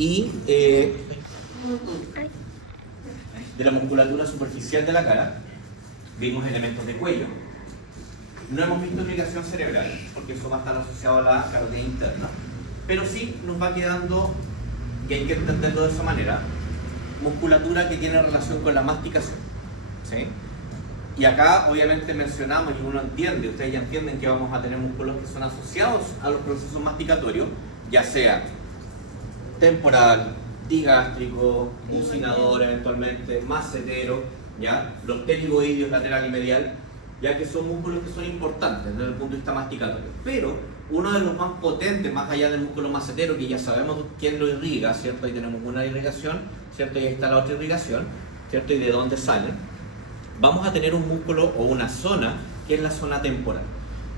Y de la musculatura superficial de la cara, vimos elementos de cuello. No hemos visto irrigación cerebral, porque eso va a estar asociado a la carótida interna, pero sí nos va quedando, y hay que entenderlo de esa manera, musculatura que tiene relación con la masticación, ¿sí? Y acá obviamente mencionamos, y uno entiende, ustedes ya entienden que vamos a tener músculos que son asociados a los procesos masticatorios, ya sea temporal, digástrico, bucinador eventualmente, macetero, ¿ya? Los pterigoideos lateral y medial, ya que son músculos que son importantes desde el punto de vista masticatorio. Pero uno de los más potentes, más allá del músculo macetero, que ya sabemos quién lo irriga, ¿cierto? Ahí tenemos una irrigación, ¿cierto? Y ahí está la otra irrigación, ¿cierto? Y de dónde salen. Vamos a tener un músculo o una zona que es la zona temporal.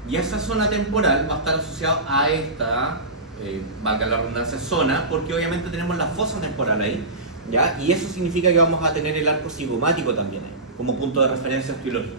Y esa zona temporal va a estar asociada a esta, valga la redundancia, zona, porque obviamente tenemos la fosa temporal ahí, ¿ya? Y eso significa que vamos a tener el arco cigomático también ahí, como punto de referencia osteológico.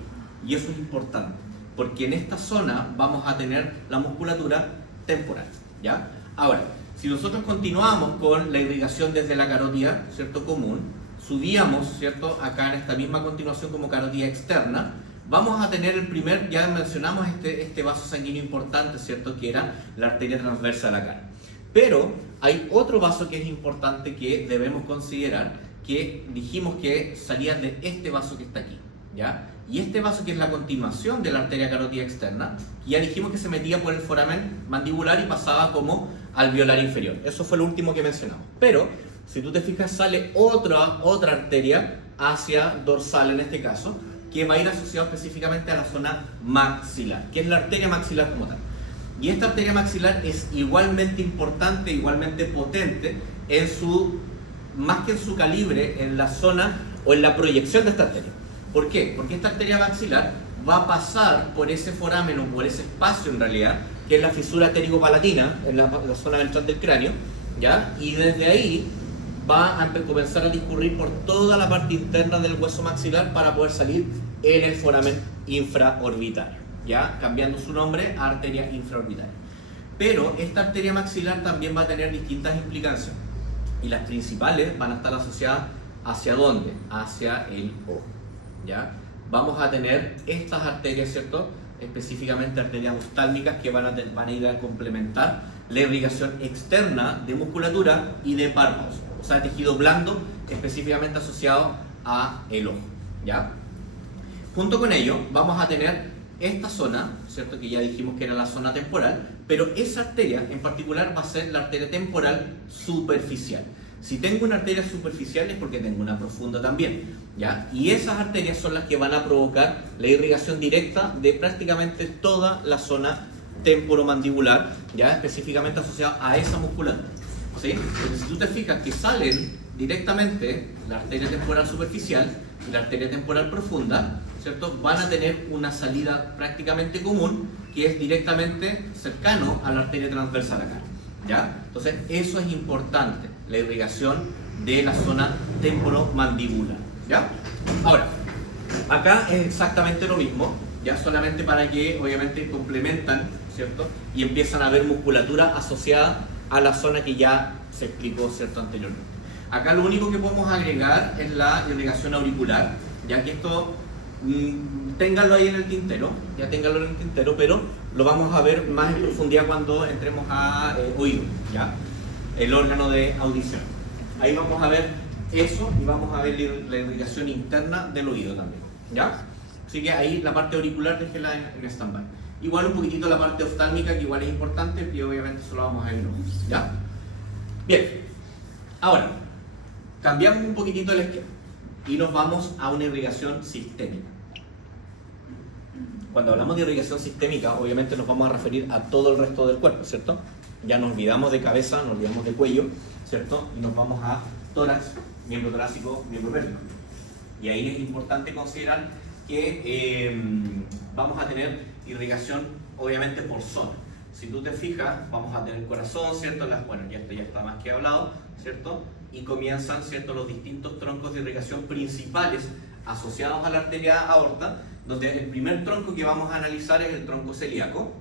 Y eso es importante, porque en esta zona vamos a tener la musculatura temporal, ¿ya? Ahora, si nosotros continuamos con la irrigación desde la carótida, ¿cierto? Común, subíamos, ¿cierto? Acá en esta misma continuación como carótida externa, vamos a tener el primer, ya mencionamos este vaso sanguíneo importante, ¿cierto? Que era la arteria transversa de la cara. Pero hay otro vaso que es importante que debemos considerar, que dijimos que salía de este vaso que está aquí, ¿ya? Y este vaso, que es la continuación de la arteria carótida externa, ya dijimos que se metía por el foramen mandibular y pasaba como alveolar inferior. Eso fue lo último que mencionamos. Pero, si tú te fijas, sale otra arteria hacia dorsal en este caso, que va a ir asociado específicamente a la zona maxilar, que es la arteria maxilar como tal. Y esta arteria maxilar es igualmente importante, igualmente potente, en su, más que en su calibre, en la zona o en la proyección de esta arteria. ¿Por qué? Porque esta arteria maxilar va a pasar por ese foramen o por ese espacio en realidad, que es la fisura palatina, en la zona ventral del cráneo, ¿ya? Y desde ahí va a comenzar a discurrir por toda la parte interna del hueso maxilar para poder salir en el foramen infraorbitario, ¿ya? Cambiando su nombre a arteria infraorbitaria. Pero esta arteria maxilar también va a tener distintas implicancias, y las principales van a estar asociadas ¿hacia dónde? Hacia el ojo, ¿ya? Vamos a tener estas arterias, ¿cierto? Específicamente arterias oftálmicas que van a ir a complementar la irrigación externa de musculatura y de párpados, o sea, tejido blando específicamente asociado a el ojo, ¿ya? Junto con ello vamos a tener esta zona, ¿cierto? Que ya dijimos que era la zona temporal, pero esa arteria en particular va a ser la arteria temporal superficial. Si tengo una arteria superficial es porque tengo una profunda también, ¿ya? Y esas arterias son las que van a provocar la irrigación directa de prácticamente toda la zona temporomandibular, ¿ya? Específicamente asociada a esa musculatura, ¿sí? Porque si tú te fijas que salen directamente la arteria temporal superficial y la arteria temporal profunda, ¿cierto? Van a tener una salida prácticamente común, que es directamente cercano a la arteria transversa de la cara, ¿ya? Entonces eso es importante, la irrigación de la zona temporomandibular, ¿ya? Ahora, acá es exactamente lo mismo, ya, solamente para que obviamente complementan, ¿cierto? Y empiezan a haber musculatura asociada a la zona que ya se explicó, ¿cierto? Anteriormente. Acá lo único que podemos agregar es la irrigación auricular, ya que esto ténganlo ahí en el tintero, ya ténganlo en el tintero, pero lo vamos a ver más en profundidad cuando entremos a oído, ¿ya? El órgano de audición. Ahí vamos a ver eso y vamos a ver la irrigación interna del oído también, ¿ya? Así que ahí la parte auricular déjela en stand-by. Igual un poquitito la parte oftálmica, que igual es importante, y obviamente eso lo vamos a ver luego, ¿ya? Bien, ahora cambiamos un poquitito el esquema y nos vamos a una irrigación sistémica. Cuando hablamos de irrigación sistémica, obviamente nos vamos a referir a todo el resto del cuerpo, ¿cierto? Ya nos olvidamos de cabeza, nos olvidamos de cuello, ¿cierto? Y nos vamos a tórax, miembro torácico, miembro pélvico. Y ahí es importante considerar que vamos a tener irrigación, obviamente, por zona. Si tú te fijas, vamos a tener corazón, ¿cierto? Bueno, ya esto ya está más que hablado, ¿cierto? Y comienzan, ¿cierto?, los distintos troncos de irrigación principales asociados a la arteria aorta, donde el primer tronco que vamos a analizar es el tronco celíaco,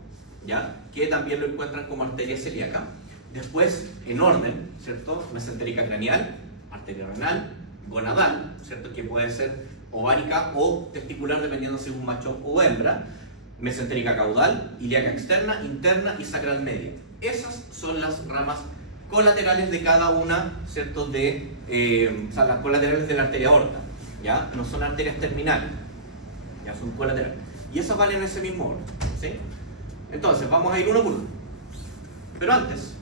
¿ya? Que también lo encuentran como arteria celíaca. Después, en orden, ¿cierto? Mesentérica craneal, arteria renal, gonadal, ¿cierto? Que puede ser ovárica o testicular dependiendo si es un macho o hembra. Mesentérica caudal, ilíaca externa, interna y sacral media. Esas son las ramas colaterales de cada una, ¿cierto? O sea, las colaterales de la arteria aorta, ¿ya? No son arterias terminales, ya son colaterales. Y esas valen en ese mismo orden, ¿sí? Entonces, vamos a ir uno por uno. Pero antes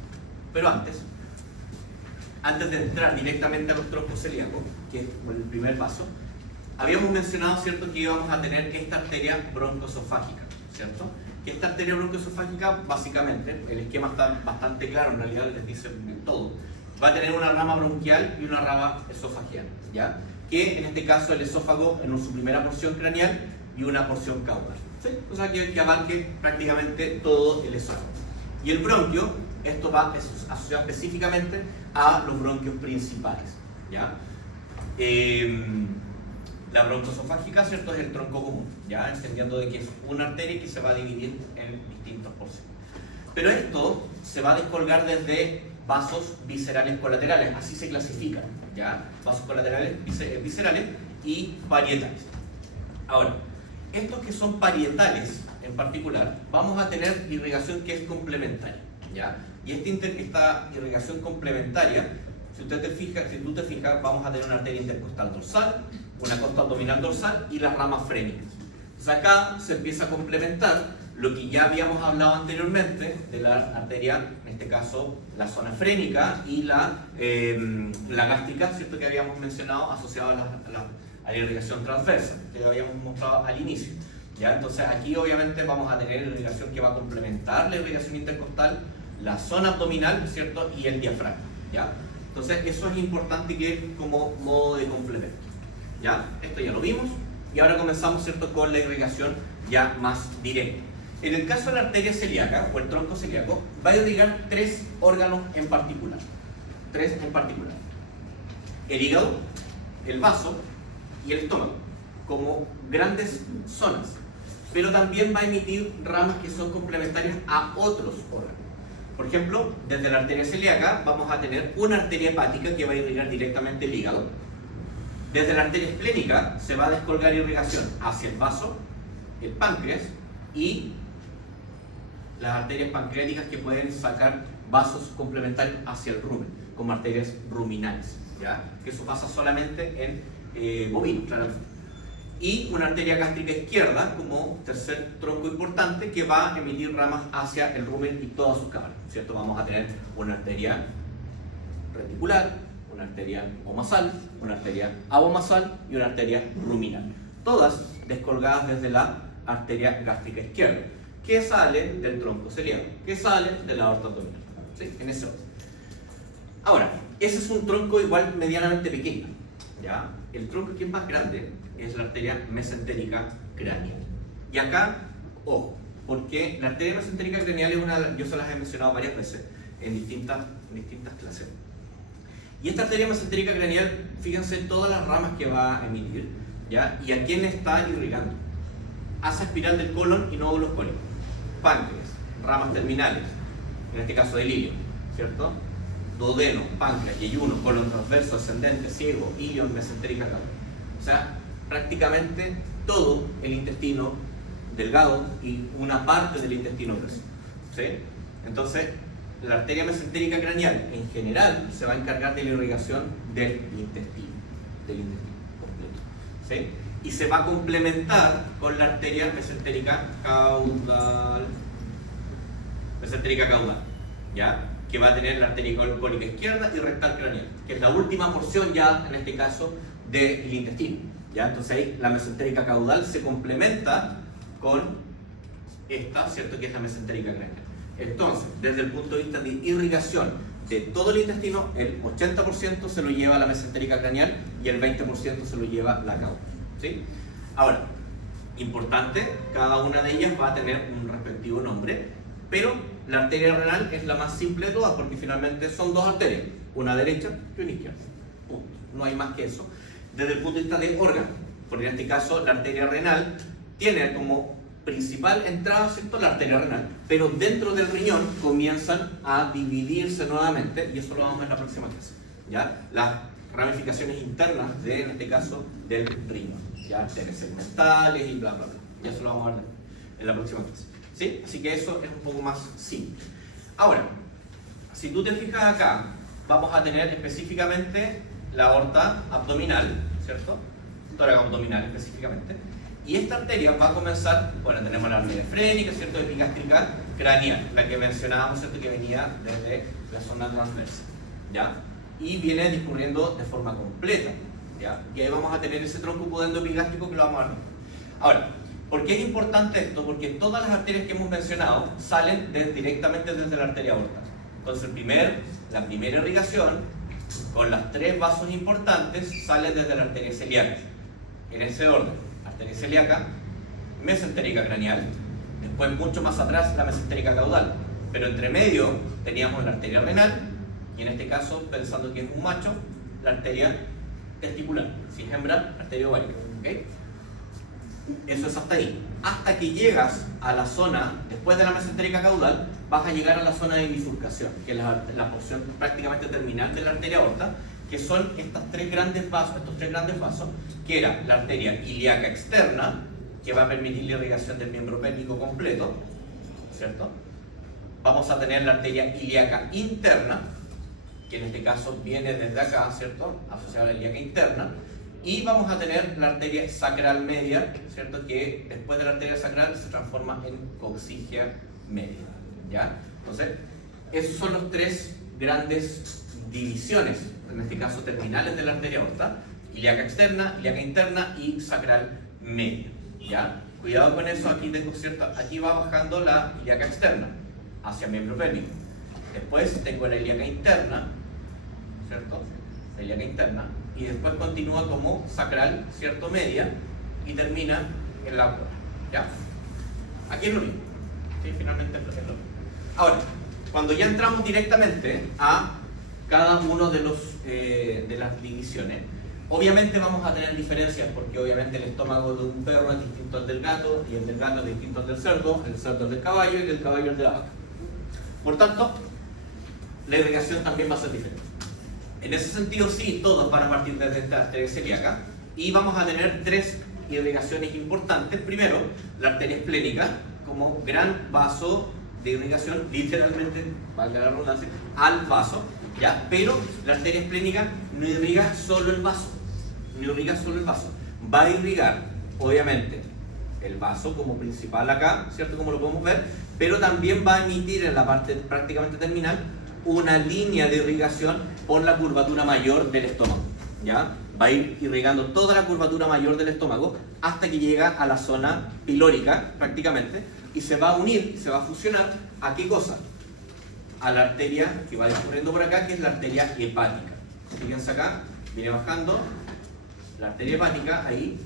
de entrar directamente a los troncos celíacos, que es el primer paso, habíamos mencionado, ¿cierto?, que íbamos a tener esta arteria broncoesofágica, ¿cierto? Que esta arteria broncoesofágica, básicamente, el esquema está bastante claro, en realidad les dice todo, va a tener una rama bronquial y una rama esofagiana, ¿ya? Que en este caso el esófago en su primera porción craneal y una porción caudal, ¿sí? O sea, que abarque prácticamente todo el esófago. Y el bronquio, esto va asociado específicamente a los bronquios principales, ¿ya? La broncoesofágica, ¿cierto?, es el tronco común, ¿ya? Entendiendo de que es una arteria que se va a dividir en distintos porciones. Pero esto se va a descolgar desde vasos viscerales colaterales, así se clasifican, ¿ya? Vasos colaterales, viscerales y parietales. Ahora, estos que son parietales en particular, vamos a tener irrigación que es complementaria, ¿ya? Y esta irrigación complementaria, si tú te fijas, vamos a tener una arteria intercostal dorsal, una costa abdominal dorsal y las ramas frénicas. Entonces acá se empieza a complementar lo que ya habíamos hablado anteriormente de la arteria, en este caso la zona frénica y la gástrica, ¿cierto?, que habíamos mencionado asociado a la irrigación transversa, que lo habíamos mostrado al inicio, ¿ya? Entonces aquí obviamente vamos a tener irrigación que va a complementar la irrigación intercostal, la zona abdominal, ¿cierto?, y el diafragma, ¿ya? Entonces eso es importante que es como modo de complemento, ¿ya? Esto ya lo vimos y ahora comenzamos, ¿cierto?, con la irrigación ya más directa. En el caso de la arteria celíaca o el tronco celíaco, va a irrigar tres órganos en particular. El hígado, el vaso y el estómago, como grandes zonas. Pero también va a emitir ramas que son complementarias a otros órganos. Por ejemplo, desde la arteria celíaca vamos a tener una arteria hepática que va a irrigar directamente el hígado. Desde la arteria esplénica se va a descolgar irrigación hacia el vaso, el páncreas y las arterias pancreáticas que pueden sacar vasos complementarios hacia el rumen, como arterias ruminales, ¿ya? Que eso pasa solamente en bovinos, claramente. Y una arteria gástrica izquierda como tercer tronco importante que va a emitir ramas hacia el rumen y todas sus cámaras, ¿cierto? Vamos a tener una arteria reticular, una arteria omasal, una arteria abomasal y una arteria ruminal. Todas descolgadas desde la arteria gástrica izquierda, que sale del tronco celíaco, que sale de la aorta abdominal, ¿sí? En ese orden. Ahora, ese es un tronco igual medianamente pequeño, ¿ya? El tronco que es más grande es la arteria mesentérica craneal. Y acá, ojo, porque la arteria mesentérica craneal es yo se las he mencionado varias veces en distintas clases. Y esta arteria mesentérica craneal, fíjense todas las ramas que va a emitir, ¿ya? Y a quién está irrigando. Asa espiral del colon y nódulos cólicos, páncreas, ramas terminales, en este caso del ilio, ¿cierto? Duodeno, páncreas, yeyuno, colon transverso, ascendente, ciego, ilion, mesentérica caudal. O sea, prácticamente todo el intestino delgado y una parte del intestino grueso, ¿sí? Entonces, la arteria mesentérica craneal en general se va a encargar de la irrigación del intestino completo, ¿sí? Y se va a complementar con la arteria mesentérica caudal, ¿ya? Que va a tener la arteria cólica izquierda y rectal craneal, que es la última porción ya, en este caso, del intestino, ¿ya? Entonces ahí la mesentérica caudal se complementa con esta, ¿cierto?, que es la mesentérica craneal. Entonces, desde el punto de vista de irrigación de todo el intestino, el 80% se lo lleva la mesentérica craneal y el 20% se lo lleva la caudal, ¿sí? Ahora, importante, cada una de ellas va a tener un respectivo nombre, pero la arteria renal es la más simple de todas porque finalmente son dos arterias, una derecha y una izquierda, punto. No hay más que eso. Desde el punto de vista de órgano, porque en este caso la arteria renal tiene como principal entrada, ¿cierto?, la arteria renal, pero dentro del riñón comienzan a dividirse nuevamente, y eso lo vamos a ver en la próxima clase, ¿ya? Las ramificaciones internas de, en este caso, del riñón, ¿ya? Arterias segmentales y bla, bla, bla. Y eso lo vamos a ver en la próxima clase, ¿sí? Así que eso es un poco más simple. Ahora, si tú te fijas acá, vamos a tener específicamente la aorta abdominal, ¿cierto? Tórax abdominal específicamente. Y esta arteria va a comenzar, bueno, tenemos la arteria frénica, ¿cierto?, epigástrica craneal, la que mencionábamos, ¿cierto?, que venía desde la zona transversa, ¿ya? Y viene discurriendo de forma completa, ¿ya? Y ahí vamos a tener ese tronco pudendo epigástrico que lo vamos a ver. Ahora, ¿por qué es importante esto? Porque todas las arterias que hemos mencionado salen directamente desde la arteria aorta. Entonces, la primera irrigación, con las 3 vasos importantes, sale desde la arteria celíaca. En ese orden. Arteria celíaca, mesentérica craneal, después mucho más atrás la mesentérica caudal, pero entre medio teníamos la arteria renal y en este caso, pensando que es un macho, la arteria testicular, si es hembra, arteria ovárica, ¿okay? Eso es hasta ahí. Hasta que llegas a la zona, después de la mesentérica caudal, vas a llegar a la zona de bifurcación, que es la porción prácticamente terminal de la arteria aorta, que son estos tres grandes vasos, que era la arteria ilíaca externa, que va a permitir la irrigación del miembro pélvico completo, ¿cierto? Vamos a tener la arteria ilíaca interna, que en este caso viene desde acá, ¿cierto?, asociada a la ilíaca interna, y vamos a tener la arteria sacral media, ¿cierto?, que después de la arteria sacral se transforma en coxigia media, ¿ya? Entonces, esos son los 3 grandes divisiones, en este caso terminales de la arteria aorta: ilíaca externa, ilíaca interna y sacral media, ¿ya? Cuidado con eso, aquí tengo, ¿cierto?, aquí va bajando la ilíaca externa hacia el miembro pélvico. Después tengo la ilíaca interna, ¿cierto?, la ilíaca interna, y después continúa como sacral, ¿cierto?, media, y termina en la cola, ¿ya? Aquí es lo mismo, ¿sí? Finalmente es lo mismo. Ahora, cuando ya entramos directamente a cada uno de las divisiones, obviamente vamos a tener diferencias, porque obviamente el estómago de un perro es distinto al del gato, y el del gato es distinto al del cerdo, el cerdo al del caballo, y el caballo al de la vaca. Por tanto, la irrigación también va a ser diferente. En ese sentido, sí, todos van a partir desde esta arteria celíaca, y vamos a tener 3 irrigaciones importantes. Primero, la arteria esplénica, como gran vaso de irrigación, literalmente, valga la redundancia, al vaso, ¿ya? Pero la arteria esplénica no irriga solo el vaso, va a irrigar, obviamente, el vaso como principal acá, ¿cierto?, como lo podemos ver, pero también va a emitir en la parte prácticamente terminal una línea de irrigación por la curvatura mayor del estómago, ¿ya? Va a ir irrigando toda la curvatura mayor del estómago hasta que llega a la zona pilórica, prácticamente, y se va a unir, se va a fusionar, ¿a qué cosa? A la arteria que va discurriendo por acá, que es la arteria hepática. Fíjense acá, viene bajando la arteria hepática, ahí,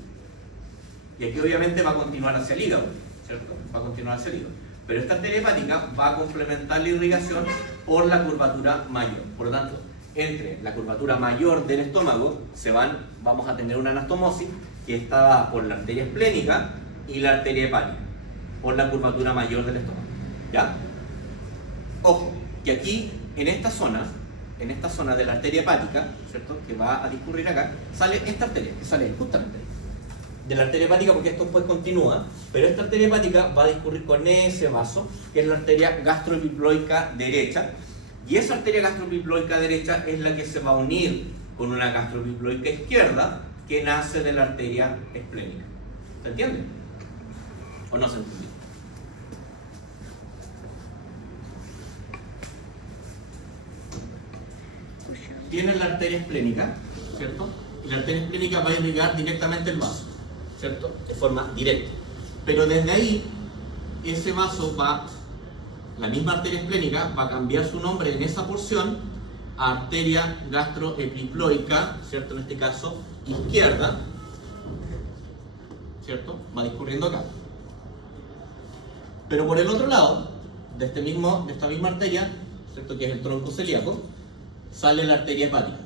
y aquí obviamente va a continuar hacia el hígado, ¿cierto? Va a continuar hacia el hígado. Pero esta arteria hepática va a complementar la irrigación por la curvatura mayor. Por lo tanto, entre la curvatura mayor del estómago vamos a tener una anastomosis que está dada por la arteria esplénica y la arteria hepática, por la curvatura mayor del estómago, ¿ya? Ojo, que aquí, en esta zona de la arteria hepática, ¿cierto?, que va a discurrir acá, sale esta arteria, que sale justamente ahí, de la arteria hepática, porque esto después continúa, pero esta arteria hepática va a discurrir con ese vaso, que es la arteria gastroepiploica derecha, y esa arteria gastroepiploica derecha es la que se va a unir con una gastroepiploica izquierda que nace de la arteria esplénica. ¿Se entiende? ¿O no se entiende? Tiene la arteria esplénica, ¿cierto? Y la arteria esplénica va a irrigar directamente el vaso, ¿cierto?, de forma directa. Pero desde ahí, ese vaso la misma arteria esplénica va a cambiar su nombre en esa porción a arteria gastroepiploica, ¿cierto?, en este caso izquierda, ¿cierto?, va discurriendo acá. Pero por el otro lado, de esta misma arteria, ¿cierto?, que es el tronco celíaco, sale la arteria hepática,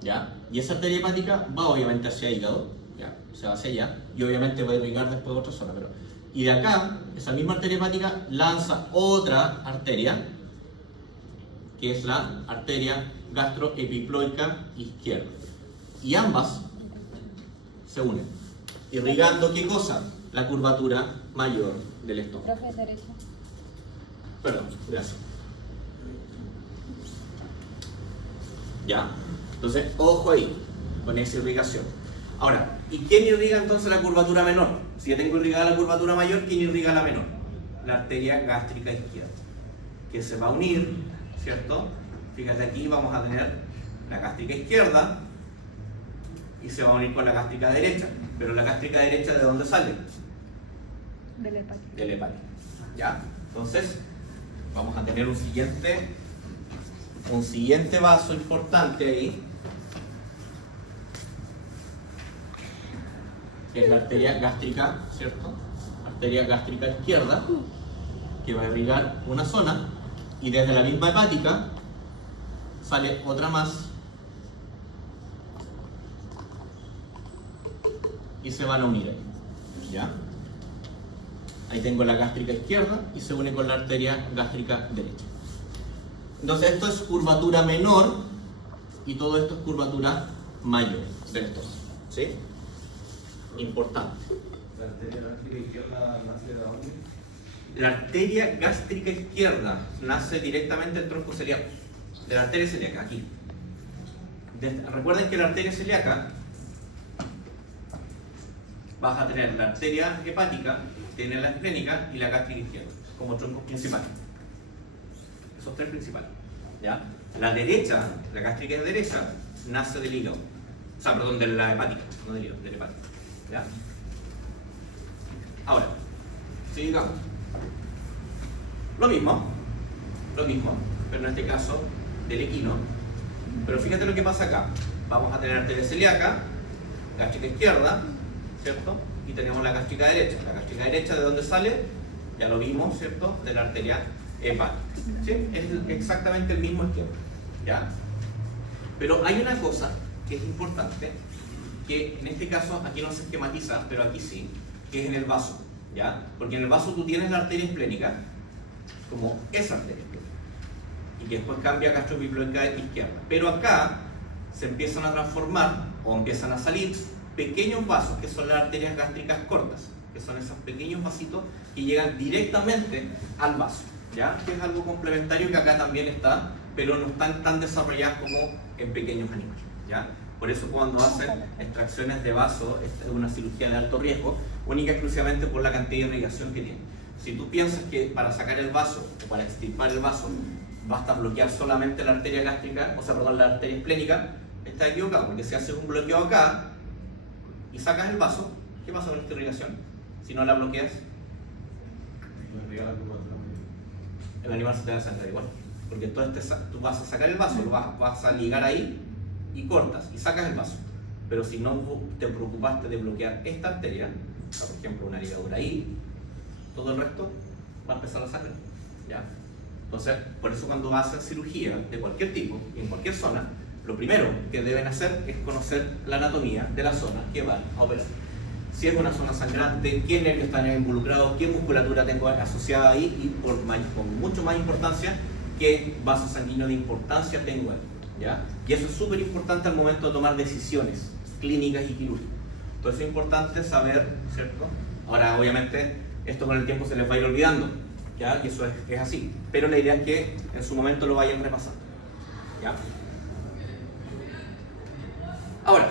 ¿ya? Y esa arteria hepática va obviamente hacia el hígado, ya, se va hacia allá, y obviamente va a irrigar después otra zona, pero... Y de acá, esa misma arteria hepática lanza otra arteria, que es la arteria gastroepiploica izquierda. Y ambas se unen, irrigando ¿qué cosa? La curvatura mayor del estómago. Profe, derecha. Perdón, gracias. Ya, entonces ojo ahí con esa irrigación. Ahora, ¿y quién irriga entonces la curvatura menor? Si yo tengo irrigada la curvatura mayor, ¿quién irriga la menor? La arteria gástrica izquierda, que se va a unir, ¿cierto? Fíjate aquí vamos a tener la gástrica izquierda y se va a unir con la gástrica derecha. Pero la gástrica derecha, ¿de dónde sale? Del hepático. Del hepático. ¿Ya? Entonces, vamos a tener un siguiente vaso importante ahí, que es la arteria gástrica, ¿cierto? Arteria gástrica izquierda, que va a irrigar una zona, y desde la misma hepática sale otra más, y se van a unir ahí, ¿ya? Ahí tengo la gástrica izquierda y se une con la arteria gástrica derecha. Entonces esto es curvatura menor y todo esto es curvatura mayor del estómago, ¿sí? Importante. ¿La arteria gástrica izquierda nace de dónde? La arteria gástrica izquierda nace directamente del tronco celíaco, de la arteria celíaca, aquí. Recuerden que la arteria celíaca vas a tener la arteria hepática, tiene la esplénica y la gástrica izquierda como troncos principales. Esos tres principales, ¿ya? La derecha, la gástrica derecha, nace del hígado. O sea, perdón, de la hepática, no del hígado, del hepático, ¿ya? Ahora, sigamos. Lo mismo, pero en este caso del equino. Pero fíjate lo que pasa acá. Vamos a tener arteria celíaca, gástrica izquierda, ¿cierto? Y tenemos la gástrica derecha. La gástrica derecha, ¿de dónde sale? Ya lo vimos, ¿cierto? De la arteria hepática. ¿Sí? Es exactamente el mismo esquema, ¿ya? Pero hay una cosa que es importante, que en este caso aquí no se esquematiza, pero aquí sí, que es en el vaso, ¿ya? Porque en el vaso tú tienes la arteria esplénica, como esa arteria esplénica, y que después cambia a gastroepiploica izquierda. Pero acá se empiezan a transformar, o empiezan a salir, pequeños vasos, que son las arterias gástricas cortas, que son esos pequeños vasitos que llegan directamente al vaso, ¿ya? Que es algo complementario que acá también está, pero no están tan desarrolladas como en pequeños animales, ¿ya? Por eso cuando hacen extracciones de vaso, es una cirugía de alto riesgo, única y exclusivamente por la cantidad de irrigación que tiene. Si tú piensas que para sacar el vaso, o para extirpar el vaso, basta bloquear solamente la arteria gástrica, o sea, perdón, la arteria esplénica, estás equivocado, porque si haces un bloqueo acá, y sacas el vaso, ¿qué pasa con esta irrigación? Si no la bloqueas, el animal se te va a sangrar igual. Porque entonces tú vas a sacar el vaso, lo vas a ligar ahí y cortas y sacas el vaso. Pero si no te preocupaste de bloquear esta arteria, o sea, por ejemplo una ligadura ahí, todo el resto va a empezar a sangrar, ¿ya? Entonces, por eso cuando vas a hacer cirugía de cualquier tipo, en cualquier zona, lo primero que deben hacer es conocer la anatomía de la zona que van a operar. Si es una zona sangrante, qué nervios están involucrados, qué musculatura tengo asociada ahí y con mucho más importancia, qué vaso sanguíneo de importancia tengo ahí, ¿ya? Y eso es súper importante al momento de tomar decisiones clínicas y quirúrgicas. Entonces es importante saber, ¿cierto? Ahora, obviamente, esto con el tiempo se les va a ir olvidando, ¿ya? Y eso es así. Pero la idea es que en su momento lo vayan repasando, ¿ya? Ahora,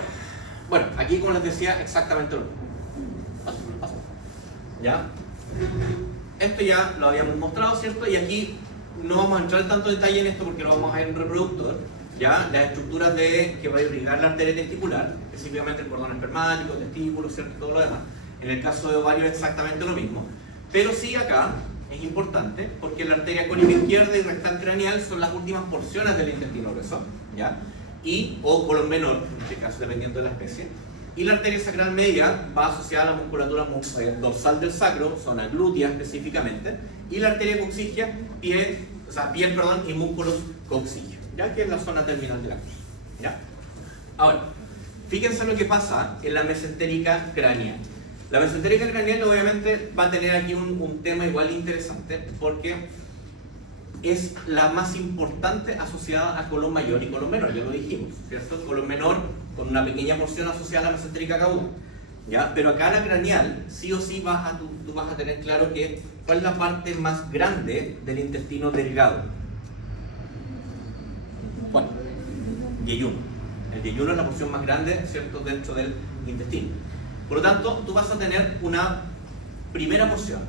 bueno, aquí como les decía, exactamente lo mismo. Paso. ¿Ya? Esto ya lo habíamos mostrado, ¿cierto? Y aquí no vamos a entrar en tanto detalle en esto porque lo vamos a ver en el reproductor. ¿Ya? Las estructuras que va a irrigar la arteria testicular, específicamente el cordón espermático, testículo, ¿cierto? Todo lo demás. En el caso de ovario es exactamente lo mismo. Pero sí acá es importante porque la arteria cónica izquierda y rectal craneal son las últimas porciones del intestino grueso, ¿ya? O colon menor, en este caso dependiendo de la especie. Y la arteria sacral media va asociada a la musculatura dorsal del sacro, zona glútea específicamente, y la arteria coxigia, piel y músculos coxígeos, ya que es la zona terminal de la cosa, ¿ya? Ahora, Fíjense lo que pasa en la mesentérica craneal. La mesentérica craneal obviamente va a tener aquí un tema igual interesante porque es la más importante asociada a colon mayor y colon menor, ya lo dijimos, ¿cierto? Colon menor con una pequeña porción asociada a la mesentérica caudal, ¿ya? Pero acá la craneal, sí o sí tú vas a tener claro que cuál es la parte más grande del intestino delgado. ¿Cuál? Yeyuno. El yeyuno es la porción más grande, ¿cierto?, dentro del intestino. Por lo tanto, tú vas a tener una primera porción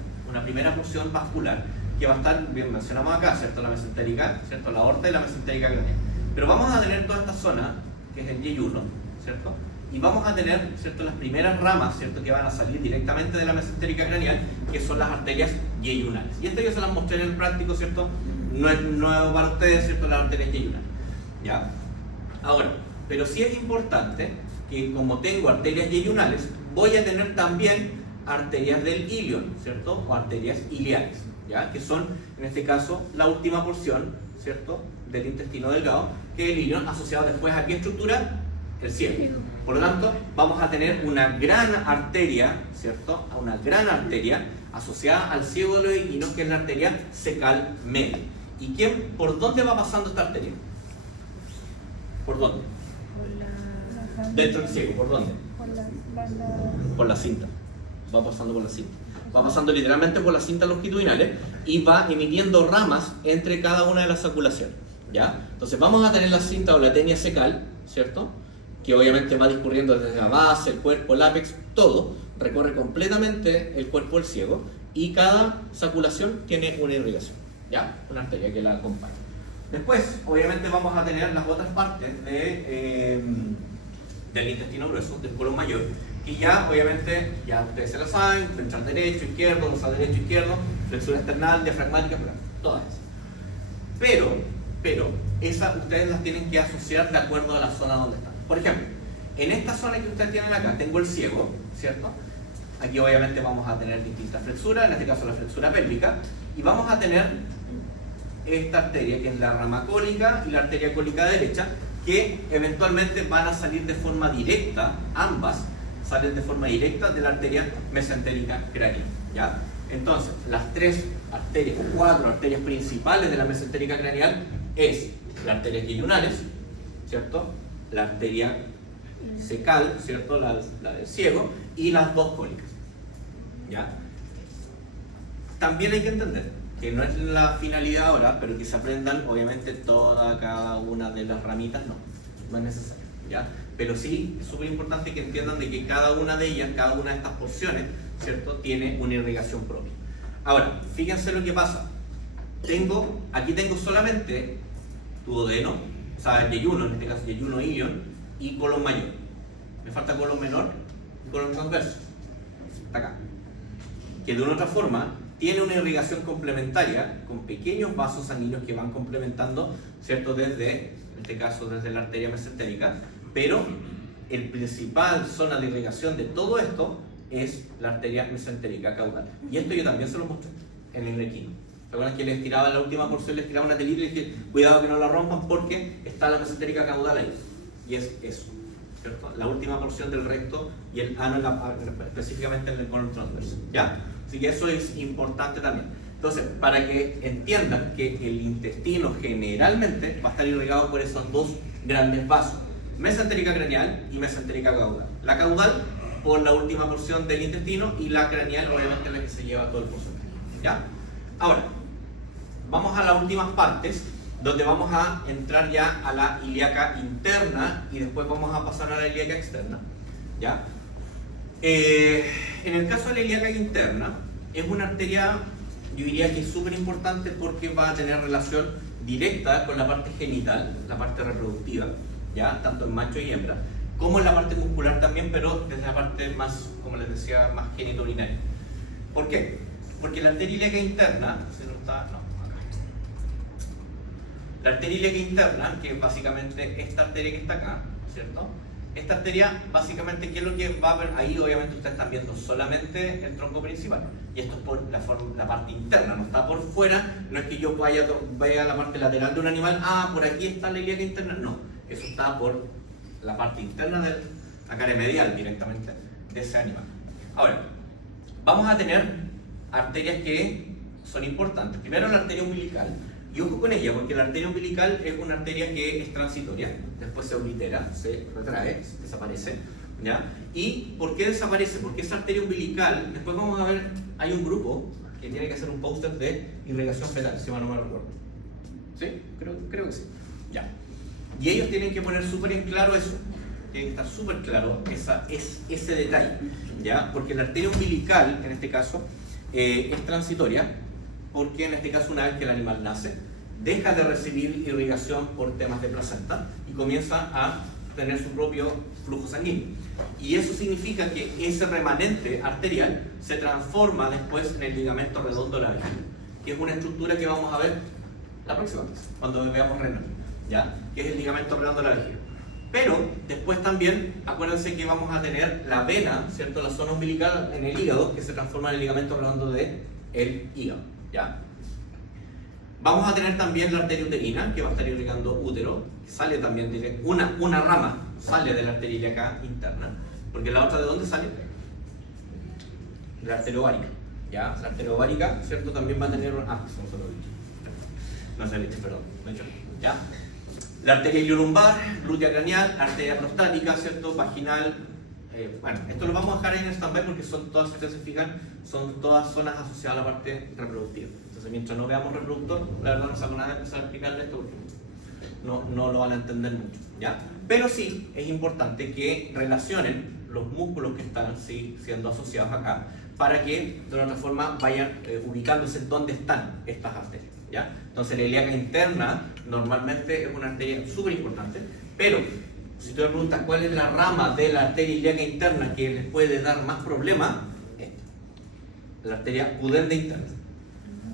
vascular que va a estar, bien mencionamos acá, ¿cierto?, la mesentérica, ¿cierto?, la aorta y la mesentérica craneal. Pero vamos a tener toda esta zona, que es el yeyuno, ¿cierto? Y vamos a tener, ¿cierto?, las primeras ramas, ¿cierto?, que van a salir directamente de la mesentérica craneal, que son las arterias yeyunales. Y esto yo se las mostré en el práctico, ¿cierto? No es nuevo para ustedes, ¿cierto?, las arterias yeyunales. ¿Ya? Ahora, pero sí es importante que como tengo arterias yeyunales, voy a tener también arterias del ilion, ¿cierto? O arterias iliares, ¿ya? Que son, en este caso, la última porción, ¿cierto?, del intestino delgado, que es el ilion asociado después a qué estructura? El ciego. Por lo tanto, vamos a tener una gran arteria, ¿cierto? Una gran arteria asociada al ciego de los equinos, que es la arteria cecal media. ¿Y por dónde va pasando esta arteria? ¿Por dónde? Dentro del ciego, ¿por dónde? Por la cinta. Va pasando por la cinta. Va pasando literalmente por las cintas longitudinales y va emitiendo ramas entre cada una de las saculaciones, ¿ya? Entonces vamos a tener la cinta o la tenia cecal, ¿cierto?, que obviamente va discurriendo desde la base, el cuerpo, el ápex, todo, recorre completamente el cuerpo del ciego y cada saculación tiene una irrigación, ¿ya? Una arteria que la acompaña. Después, obviamente, vamos a tener las otras partes del intestino grueso, del colon mayor, que ya, obviamente, ya ustedes se lo saben, ventral derecho, izquierdo, dorsal derecho, izquierdo, flexura external, diafragmática, todas esas. Pero, esas ustedes las tienen que asociar de acuerdo a la zona donde están. Por ejemplo, en esta zona que ustedes tienen acá, tengo el ciego, ¿cierto? Aquí obviamente vamos a tener distintas flexuras, en este caso la flexura pélvica, y vamos a tener esta arteria, que es la rama cólica y la arteria cólica derecha, que eventualmente van a salir de forma directa, ambas salen de forma directa de la arteria mesentérica craneal, ¿ya? Entonces, las tres arterias, cuatro arterias principales de la mesentérica craneal es las arterias yeyunales, ¿cierto?, la arteria cecal, ¿cierto?, la del ciego, y las dos cólicas, ¿ya? También hay que entender que no es la finalidad ahora, pero que se aprendan obviamente cada una de las ramitas, no es necesario, ¿ya? Pero sí es súper importante que entiendan de que cada una de ellas, cada una de estas porciones, ¿cierto?, tiene una irrigación propia. Ahora, fíjense lo que pasa. Aquí tengo solamente duodeno, o sea, yeyuno, en este caso yeyuno ilion, y colon mayor. Me falta colon menor y colon transverso. Está acá. Que de una otra forma tiene una irrigación complementaria con pequeños vasos sanguíneos que van complementando, ¿cierto?, desde, en este caso, desde la arteria mesentérica, pero el principal zona de irrigación de todo esto es la arteria mesentérica caudal. Y esto yo también se lo mostré en el equino. ¿Recuerdan que les tiraba la última porción, les tiraba una telita y dije, cuidado que no la rompan porque está la mesentérica caudal ahí? Y es eso, ¿cierto? La última porción del recto y el ano, específicamente en el colon transverso, ¿ya? Así que eso es importante también. Entonces, para que entiendan que el intestino generalmente va a estar irrigado por esos dos grandes vasos, mesentérica craneal y mesentérica caudal. La caudal por la última porción del intestino y la craneal obviamente la que se lleva todo el porcentaje, ¿ya? Ahora, vamos a las últimas partes, donde vamos a entrar ya a la ilíaca interna y después vamos a pasar a la ilíaca externa, ¿ya? En el caso de la ilíaca interna, es una arteria, yo diría que es súper importante porque va a tener relación directa con la parte genital, la parte reproductiva, ¿ya? Tanto en macho y hembra, como en la parte muscular también, pero desde la parte más, como les decía, más genitourinaria. ¿Por qué? Porque la arteria ilíaca interna, la arteria ilíaca interna, que es básicamente esta arteria que está acá, ¿cierto? Esta arteria, básicamente, ¿qué es lo que va a ver? Ahí obviamente ustedes están viendo solamente el tronco principal, y esto es por la parte interna, no está por fuera. No es que yo vaya a la parte lateral de un animal, por aquí está la ilíaca interna, no, eso está por la parte interna la cara medial directamente de ese animal. Ahora, vamos a tener arterias que son importantes. Primero la arteria umbilical. Y ojo con ella, porque la arteria umbilical es una arteria que es transitoria, después se oblitera, se retrae, desaparece, ¿ya? ¿Y por qué desaparece? Porque esa arteria umbilical, después vamos a ver, hay un grupo que tiene que hacer un póster de irrigación fetal, si mal no me recuerdo. ¿Sí? Creo que sí. Ya. Y ellos tienen que poner súper en claro eso, tiene que estar súper claro ese detalle, ¿ya? Porque la arteria umbilical, en este caso, es transitoria, porque en este caso una vez que el animal nace, deja de recibir irrigación por temas de placenta y comienza a tener su propio flujo sanguíneo. Y eso significa que ese remanente arterial se transforma después en el ligamento redondo de la vejiga, que es una estructura que vamos a ver la próxima vez, cuando veamos renal, ¿ya? Que es el ligamento redondo de la vejiga. Pero después también, acuérdense que vamos a tener la vena, ¿cierto? La zona umbilical en el hígado, que se transforma en el ligamento redondo del hígado, ¿ya? Vamos a tener también la arteria uterina, que va a estar irrigando útero, que sale también de una rama, sale de la arteria ilíaca interna, porque la otra ¿de dónde sale? De la arteria ovárica, ¿ya? La arteria ovárica, ¿cierto? También va a tener ¿ya? La arteria iliolumbar, glútea craneal, arteria prostática, ¿cierto? Vaginal. Bueno, esto lo vamos a dejar ahí en stand-by porque son todas, si ustedes se fijan, son todas zonas asociadas a la parte reproductiva. Entonces, mientras no veamos reproductor, la verdad no saco nada de empezar a explicarles esto porque no lo van a entender mucho, ¿ya? Pero sí es importante que relacionen los músculos que están siendo asociados acá para que de otra forma vayan ubicándose en dónde están estas arterias, ¿ya? Entonces la ilíaca interna normalmente es una arteria súper importante, pero si tú me preguntas cuál es la rama de la arteria ilíaca interna que les puede dar más problemas, esta, la arteria pudenda interna.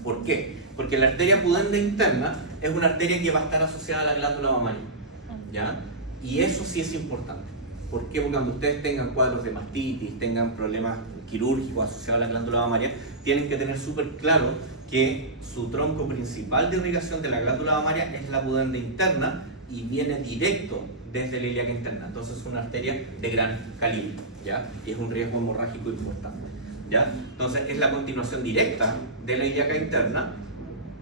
¿Por qué? Porque la arteria pudenda interna es una arteria que va a estar asociada a la glándula mamaria, ¿ya? Y eso sí es importante. ¿Por qué? Porque cuando ustedes tengan cuadros de mastitis, tengan problemas quirúrgicos asociados a la glándula mamaria, tienen que tener súper claro que su tronco principal de irrigación de la glándula mamaria es la pudenda interna y viene directo desde la ilíaca interna. Entonces es una arteria de gran calibre, ¿ya? Y es un riesgo hemorrágico importante, ¿ya? Entonces es la continuación directa de la ilíaca interna,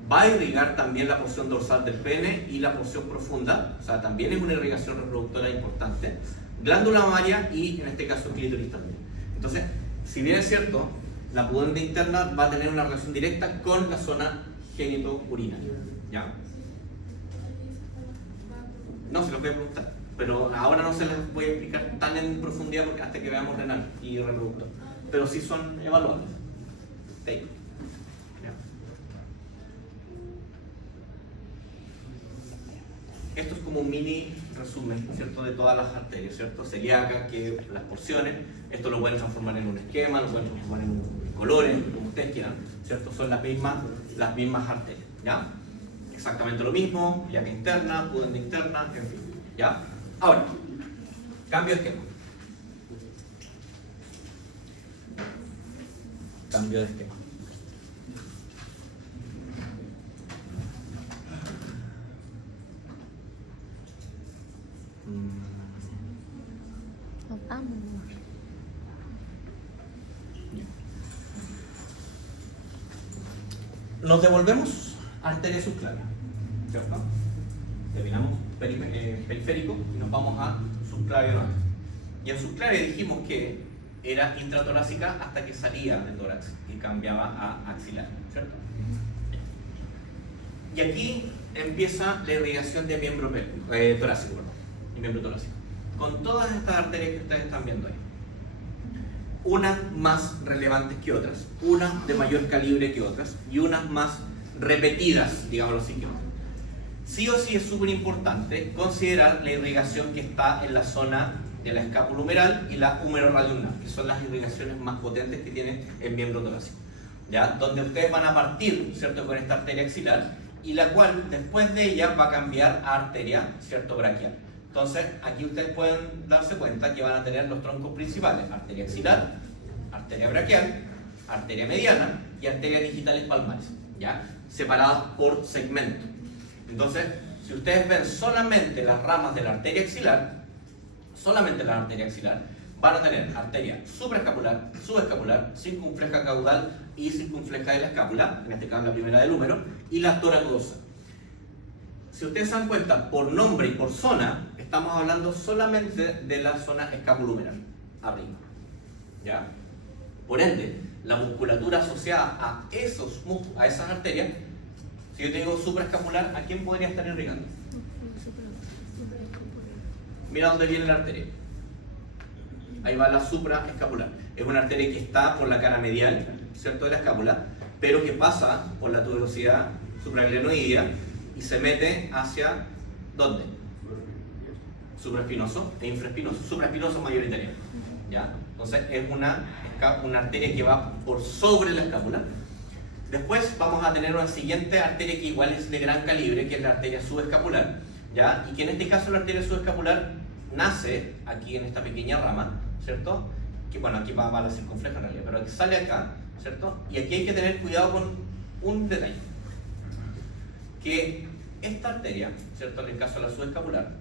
va a irrigar también la porción dorsal del pene y la porción profunda, o sea, también es una irrigación reproductora importante, glándula mamaria y en este caso clítoris también. Entonces, si bien es cierto, la pudenda interna va a tener una relación directa con la zona genitourinaria, ¿ya? No, se los voy a preguntar, pero ahora no se les voy a explicar tan en profundidad porque hasta que veamos renal y reproductor, pero sí son evaluables. Sí. Esto es como un mini resumen, ¿cierto? De todas las arterias, ¿cierto? Celíaca, que las porciones, esto lo pueden transformar en un esquema, lo pueden transformar en colores, como ustedes quieran, ¿cierto? Son las mismas arterias, ¿ya? Exactamente lo mismo, ilíaca interna, pudenda interna, en fin, ¿ya? Ahora, cambio de esquema. Cambio de esquema. Nos devolvemos a arteria subclavia, ¿cierto? Terminamos periférico y nos vamos a subclavia. Y en subclavia dijimos que era intratorácica hasta que salía del tórax y cambiaba a axilar, ¿cierto? Y aquí empieza la irrigación de miembro torácico, y miembro torácico, con todas estas arterias que ustedes están viendo ahí. Unas más relevantes que otras, unas de mayor calibre que otras y unas más repetidas, digámoslo así, que otras. Sí o sí es súper importante considerar la irrigación que está en la zona de la escápula humeral y la humeroradial, que son las irrigaciones más potentes que tiene el miembro torácico, ¿ya? Donde ustedes van a partir, ¿cierto?, con esta arteria axilar y la cual después de ella va a cambiar a arteria, ¿cierto?, braquial. Entonces, aquí ustedes pueden darse cuenta que van a tener los troncos principales: arteria axilar, arteria braquial, arteria mediana y arterias digitales palmares, ¿ya? Separadas por segmento. Entonces, si ustedes ven solamente las ramas de la arteria axilar, solamente la arteria axilar, van a tener arteria supraescapular, subescapular, circunfleja caudal y circunfleja de la escápula, en este caso la primera del húmero, y la toracodorsal. Si ustedes se dan cuenta, por nombre y por zona, estamos hablando solamente de la zona escapulumeral, arriba. ¿Ya? Por ende, la musculatura asociada a esas arterias, si yo te digo supraescapular, ¿a quién podría estar irrigando? Mira dónde viene la arteria. Ahí va la supraescapular. Es una arteria que está por la cara medial, ¿cierto?, de la escápula, pero que pasa por la tuberosidad supraglenoidea y se mete hacia, ¿dónde? Supraespinoso e infraespinoso. Supraespinoso mayoritariamente, ¿ya? Entonces es una arteria que va por sobre la escápula. Después vamos a tener una siguiente arteria que igual es de gran calibre, que es la arteria subescapular, ¿ya? Y que en este caso la arteria subescapular nace aquí en esta pequeña rama, ¿cierto? Que bueno, aquí va la circunfleja en realidad, pero sale acá, ¿cierto? Y aquí hay que tener cuidado con un detalle, que esta arteria, ¿cierto?, en el caso de la subescapular,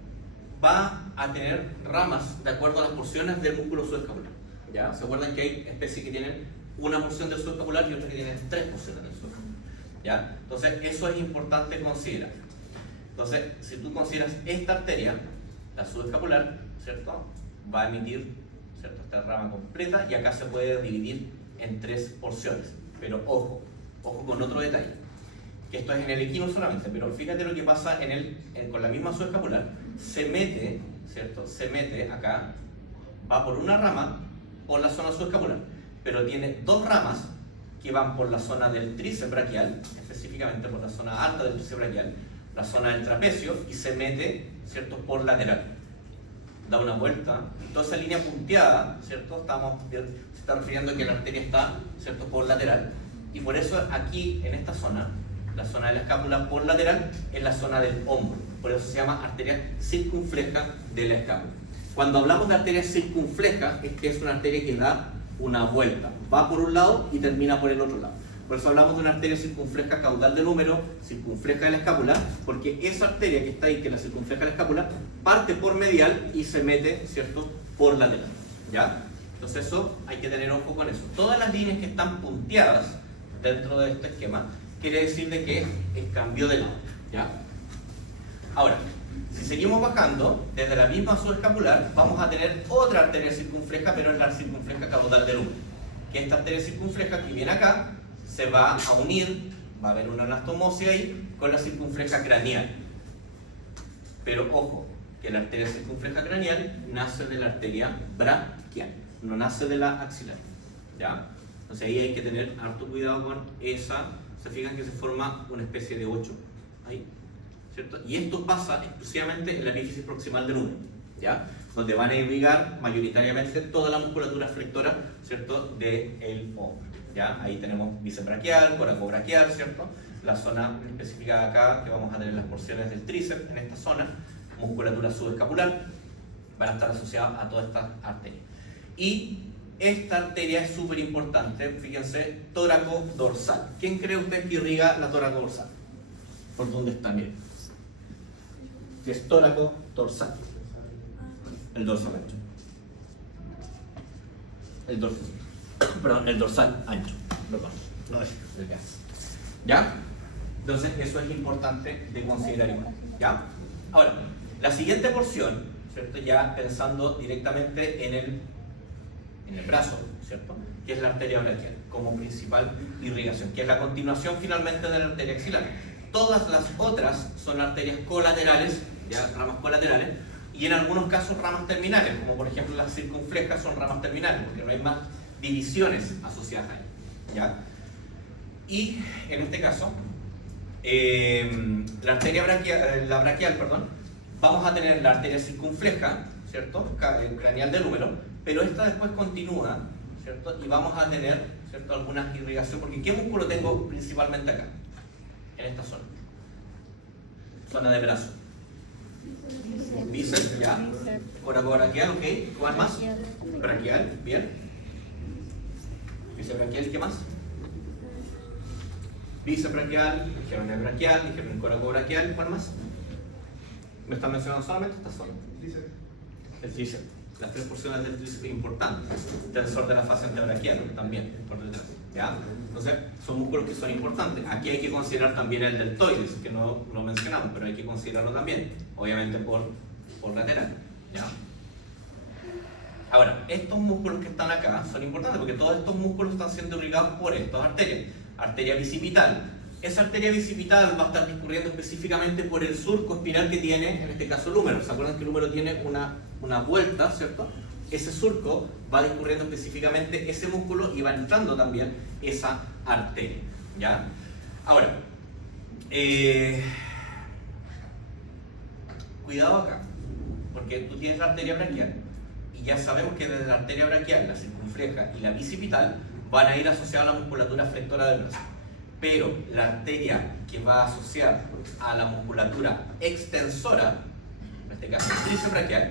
va a tener ramas de acuerdo a las porciones del músculo subescapular. ¿Ya? ¿Se acuerdan que hay especies que tienen una porción del subescapular y otras que tienen 3 porciones del subescapular? ¿Ya? Entonces, eso es importante considerar. Entonces, si tú consideras esta arteria, la subescapular, ¿cierto?, va a emitir, ¿cierto?, esta rama completa, y acá se puede dividir en 3 porciones. Pero ojo con otro detalle, que esto es en el equino solamente, pero fíjate lo que pasa con la misma subescapular. Se mete, ¿cierto?, se mete acá, va por una rama por la zona subescapular, pero tiene 2 ramas que van por la zona del tríceps braquial, específicamente por la zona alta del tríceps braquial, la zona del trapecio, y se mete, ¿cierto?, por lateral. Da una vuelta, toda esa línea punteada, ¿cierto?, se está refiriendo a que la arteria está, ¿cierto?, por lateral, y por eso aquí, en esta zona, la zona de la escápula por lateral, es la zona del hombro, por eso se llama arteria circunfleja de la escápula. Cuando hablamos de arteria circunfleja, es que es una arteria que da una vuelta, va por un lado y termina por el otro lado. Por eso hablamos de una arteria circunfleja caudal del húmero, circunfleja de la escápula, porque esa arteria que está ahí, que es la circunfleja de la escápula, parte por medial y se mete, ¿cierto?, por lateral. ¿Ya? Entonces eso, hay que tener ojo con eso. Todas las líneas que están punteadas dentro de este esquema, quiere decir de que cambió de lado. ¿Ya? Ahora, si seguimos bajando, desde la misma subescapular, vamos a tener otra arteria circunfleja, pero es la circunfleja caudal del húmero. Que esta arteria circunfleja que viene acá, se va a unir, va a haber una anastomosis ahí, con la circunfleja craneal. Pero ojo, que la arteria circunfleja craneal nace de la arteria braquial, no nace de la axilar. ¿Ya? Entonces ahí hay que tener harto cuidado con esa. Se fijan que se forma una especie de 8 ahí, ¿cierto? Y esto pasa exclusivamente en la epífisis proximal del húmero, ¿ya? Donde van a irrigar mayoritariamente toda la musculatura flectora, ¿cierto?, del hombro, ¿ya? Ahí tenemos bíceps braquial, coracobraquial, ¿cierto? La zona específica de acá, que vamos a tener las porciones del tríceps en esta zona, musculatura subescapular, van a estar asociadas a todas estas arterias. Y esta arteria es súper importante, fíjense, tóraco-dorsal. ¿Quién cree usted que irriga la tóraco-dorsal? ¿Por dónde está? Miren. Si es tóraco-dorsal. El dorsal ancho. El dorsal ancho. Perdón. No es el gas. ¿Ya? Entonces, eso es importante de considerar igual. ¿Ya? Ahora, la siguiente porción, ¿cierto? Ya pensando directamente en el brazo, ¿cierto?, que es la arteria braquial como principal irrigación, que es la continuación finalmente de la arteria axilar. Todas las otras son arterias colaterales, ya, ramas colaterales, y en algunos casos ramas terminales, como por ejemplo las circunflejas son ramas terminales, porque no hay más divisiones asociadas ahí, ¿ya? Y en este caso, la arteria braquial, vamos a tener la arteria circunfleja, ¿cierto?, craneal del húmero, pero esta después continúa, ¿cierto? Y vamos a tener, ¿cierto?, algunas irrigaciones, porque ¿qué músculo tengo principalmente acá? En esta zona. Zona de brazo. Bíceps, ya. Coracobraquial, ok. ¿Cuál más? Braquial, bien. Bíceps braquial, ¿qué más? Bíceps braquial, ligero braquial, ligero coracobraquial, ¿cuál más? ¿Me están mencionando solamente esta zona? el tríceps. Las tres porciones del tríceps importantes. El tensor de la fascia antebraquial también, por detrás. ¿Ya? Entonces, son músculos que son importantes. Aquí hay que considerar también el deltoides, que no lo mencionamos, pero hay que considerarlo también, obviamente por lateral. ¿Ya? Ahora, estos músculos que están acá son importantes porque todos estos músculos están siendo irrigados por estas arterias. Arteria bicipital. Esa arteria bicipital va a estar discurriendo específicamente por el surco espinal que tiene, en este caso, el húmero. ¿Se acuerdan que el húmero tiene una vuelta, cierto? Ese surco va discurriendo específicamente ese músculo y va entrando también esa arteria. ¿Ya? Ahora, cuidado acá, porque tú tienes la arteria braquial y ya sabemos que desde la arteria braquial, la circunfleja y la bicipital van a ir asociadas a la musculatura flexora del brazo. Pero la arteria que va a asociar a la musculatura extensora, en este caso el tríceps braquial,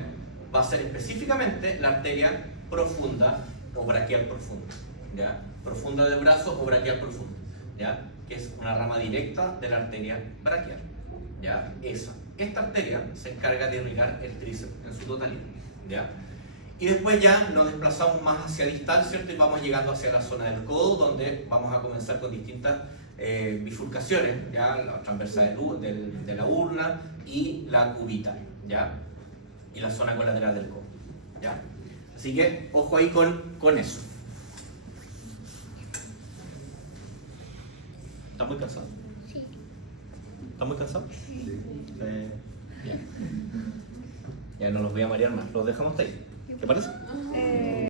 va a ser específicamente la arteria profunda o braquial profunda, ¿ya? Profunda del brazo o braquial profunda, ¿ya? Que es una rama directa de la arteria braquial, ¿ya? Esta arteria se encarga de irrigar el tríceps en su totalidad, ¿ya? Y después ya nos desplazamos más hacia distal, ¿cierto? Y vamos llegando hacia la zona del codo, donde vamos a comenzar con distintas bifurcaciones, ¿ya? La transversa de la urna y la cubital, ¿ya? Y la zona colateral del codo, ¿ya? Así que, ojo ahí con eso. ¿Estás muy cansado? Sí. ¿Estás muy cansado? Sí. Ya. Ya no los voy a marear más, los dejamos hasta ahí. ¿Te parece?